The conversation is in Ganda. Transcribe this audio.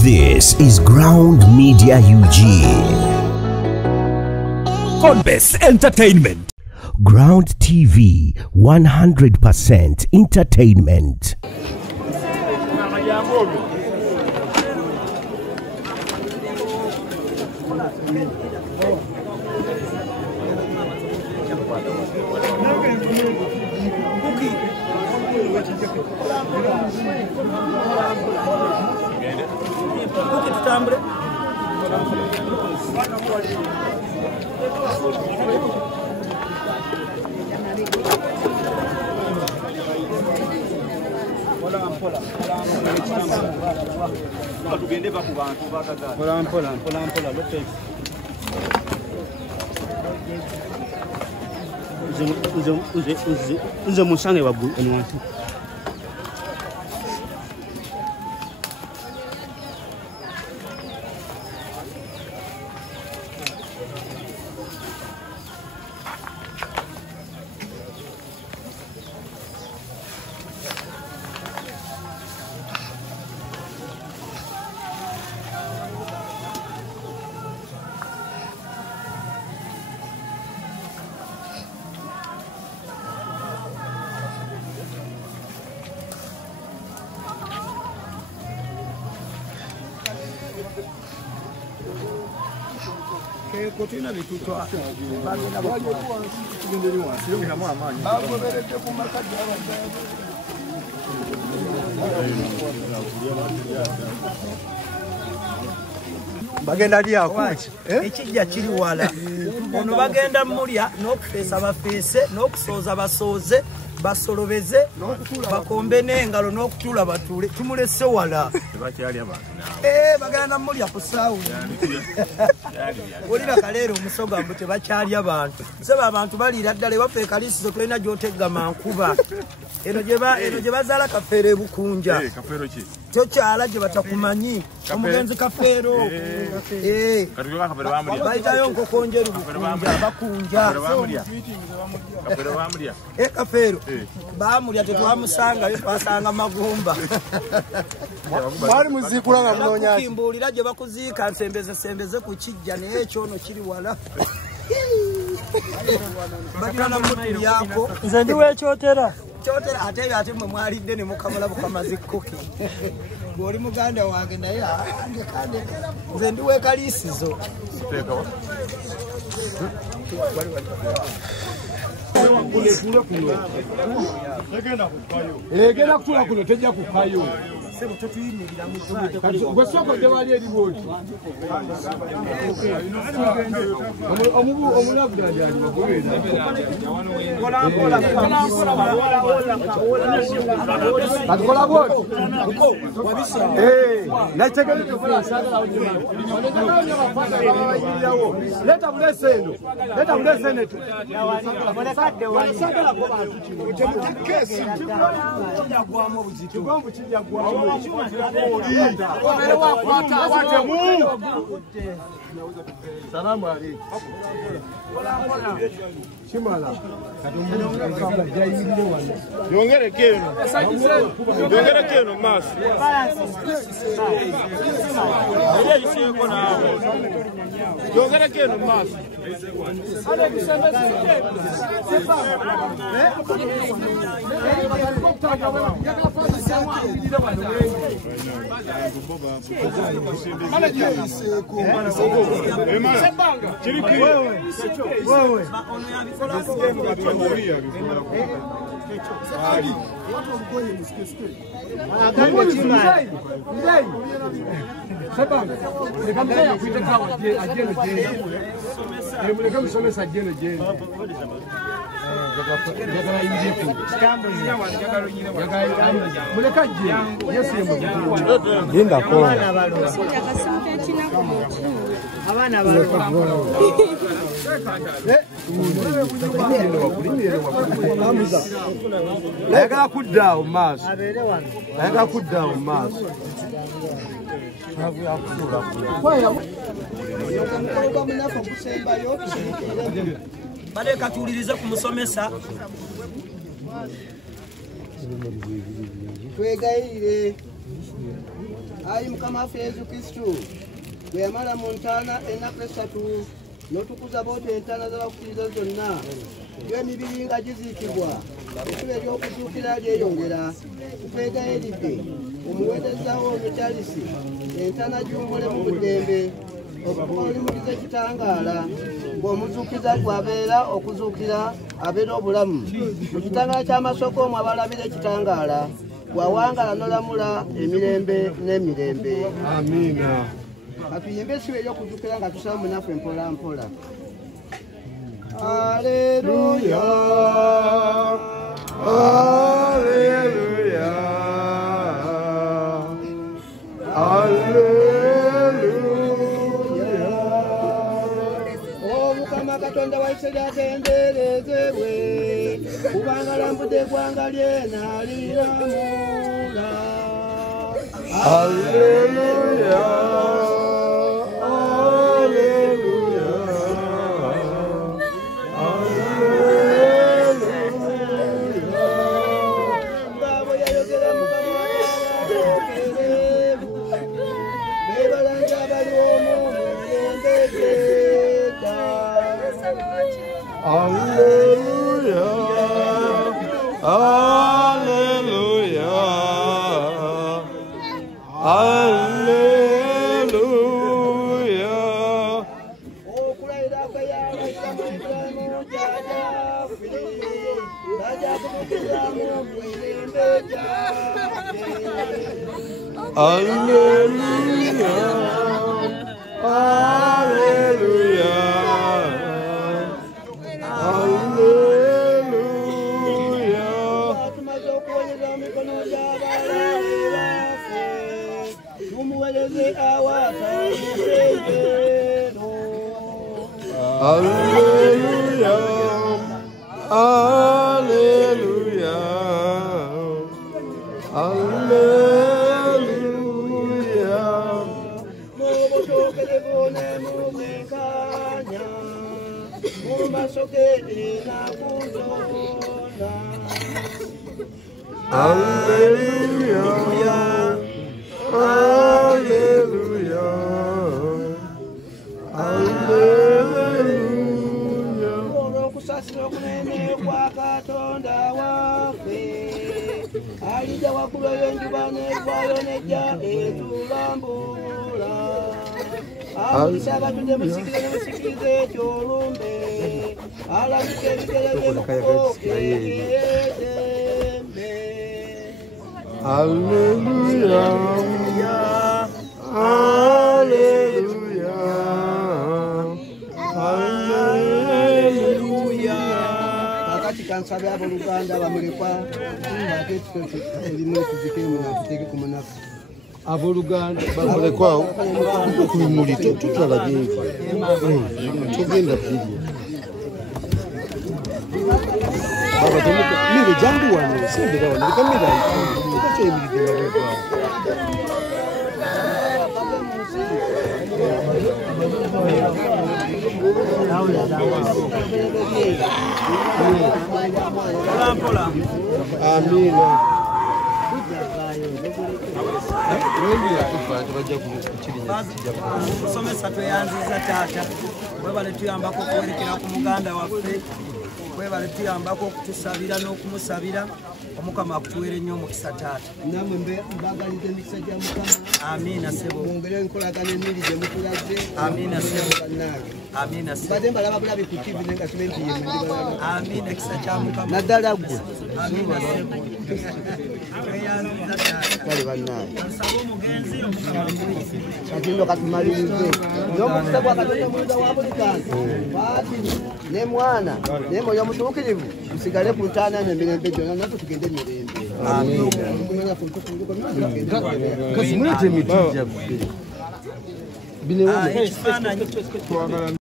This is Ground Media UG. Conbest Entertainment. Ground TV, 100% entertainment. Nze musange waggulu wantu Kotina bitutwa bagenda bakugenderi wansi yobihamu amaanyi bagoberede ku makadi bagenda lyakuki ekijja kiri wala ono bagenda mulya n'okufeesa bafeese n'okusooza basooze basolobeze bakombe n'engalo n'okutula batule tumulese wala bagenda mulya ku saawa olira kaleero omusoga mbu tebakyali abantu seba abantu baliira ddala ewaffe ekalisizo tulina gy'oteggama nkuba eno gye bazaala kafeero ebukunja tokyala gye batakumanyi omugenzi kafeero bayitayo nkokonjeru bukunja bakunja kafeero bamulya tetwamusangayo twasanga magumba bali muzikula nga munonya kimbuulira gye bakuziika nsembeze ku kijja naye ekyono kiri wala batana mutulyako nze ndi wekyotera ate eyo ate mwe mwalidde ne mukamula bukamazi kuki bw'oli muganda wange naye kande nze ndi weekaliisizo egenda kutula kuno tejja kukayo gwe sokodde wali eriboti omulavuddali ali wagobeera atukola bwoti nategereaaaaawo leta bulese eno leta bulese eno kigombu kijja gwamu salamu alaykum Chimala yongere keno mas yongere keno mas Ayagala kuddawo maaso. Ayagala kuddawo maaso. Bade katuulirize ku musomesa. Twegayirire. ayi mukama waffe Yesu Kristo bwe yamala mu ntaana ennaku esatu n'otukuza boota entaana z'abakkiriza zonna ng'emibiri nga giziikibwa ekkubo ery'okuzuukira lyeyongera tukwegayiridde omuweerezaawo omukyalisi entaana giwummulemu mu ddembe okuba olimuliza ekitangaala ng'omuzuukiza gwabeera okuzuukira abeera obulamu mu kitangaala ky'amasoko omwo abalabira ekitangaala gwawangala n'olamula emirembe n'emirembe. Amiina. Atuyimbe esibo ery'okuzuukira nga tusaba munaffe mpola mpola. Aleluya, aleluya, aleluya. Omukama Katonda wa Isirayiri atenderezebwe, kubanga lambudde eggwanga lye n'aliramula. Aleluya, aleluya, aleluya. Ngabo yayogera Mukama abatereevu, beebalanja abali omwo mu mirembe gy'edda. Aleluya, aleluya, aleluya. Okulayira akayalayira mu bulamu gy'ajaffe, n'agyakubukiramu mu mirembe gyaffe. Aleluya, aleluya, aleluya. Tumaze okuweereza mu mikono gy'abalabe baffe, tumuweereze awataliseeyo. Aleluya, aleluya, aleluya. Mu butuukirivu ne mu bwenkanya, mu maaso ge ennaku zonna. Aleluya, aleluya, aleluya. Olw'okusaasira okunene kwa Katonda waffe, alija waggulu ey'enjuba n'evaayo n'ejja etulambula. Amulisa abatudde mu kisikirize n'ekisikirize eky'olumbe, alabika ebigere bye mu kkubo ery'eddembe. Aleluya, aleluya, aleluya. Kakati kansabe abooluganda bamulekwa ate ekito erimu ekizike munafuteke ku munafu. Abooluganda bamulekwa ku bimuli tutwala gy'enva tugenda birya. Baba mire jangu wano sembera wano kamera ikacho emilide mabega. Amina. Okusomesa tweyanziza taata, webale tuyambako okuwerekera ku muganda waffe, webale tuyambako okutusabira n'okumusabira. Omukama akutuweere nnyo omukisa taata. Namwe mbagaliza emikisa gya Mukama. Amiina sebo. Mwongere enkolagana ennungi gye mutulaze. Amiina sebo. Bannange. Amiina sebo. Mbadde mbalaba bulabi ku TV naye nga simanyi nti ye muli balaba. Amiina ekisa kya Mukama. Naddala ggwe. Amiina sebo. Tweyanziza taata. Kale bannange. Nsaba omugenzi Omukama amuyise. Kati nno katumalirize. N'omukisa gwa Katonda mwiza wa buli kantu. Faatini ne mwana ne Mwoyo Omutuukirivu tusigale ku ntaana n'emirembe gyonna naffe tugende emirembe. Amiina. Kasi mulete emiti gyabwe. Bine Ekifaananyi